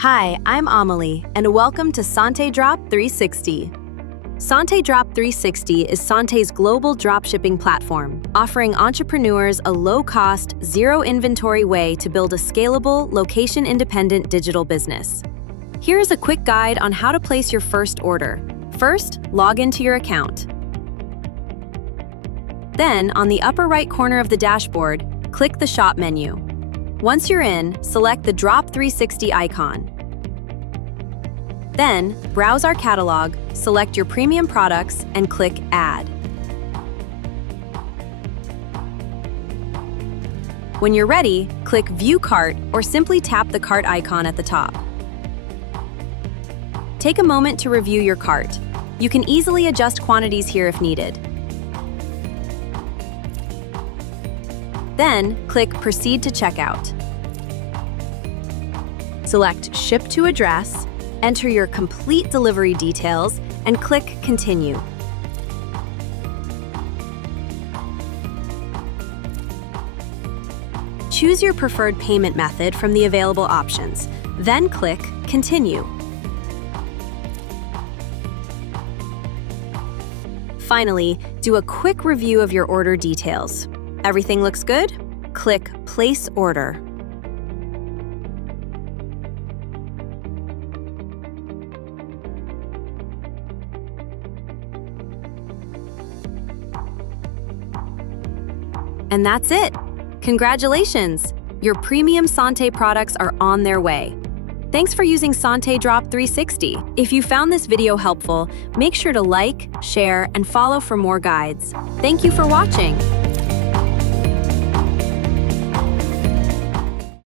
Hi, I'm Amelie, and welcome to Sante Drop 360. Sante Drop 360 is Sante's global dropshipping platform, offering entrepreneurs a low-cost, zero-inventory way to build a scalable, location-independent digital business. Here is a quick guide on how to place your first order. First, log into your account. Then, on the upper right corner of the dashboard, click the Shop menu. Once you're in, select the Drop 360 icon. Then, browse our catalog, select your premium products, and click Add. When you're ready, click View Cart or simply tap the cart icon at the top. Take a moment to review your cart. You can easily adjust quantities here if needed. Then, click Proceed to Checkout. Select Ship to Address, enter your complete delivery details, and click Continue. Choose your preferred payment method from the available options, then click Continue. Finally, do a quick review of your order details. Everything looks good? Click Place Order. And that's it! Congratulations! Your premium Sante products are on their way. Thanks for using Sante Drop 360. If you found this video helpful, make sure to like, share, and follow for more guides. Thank you for watching!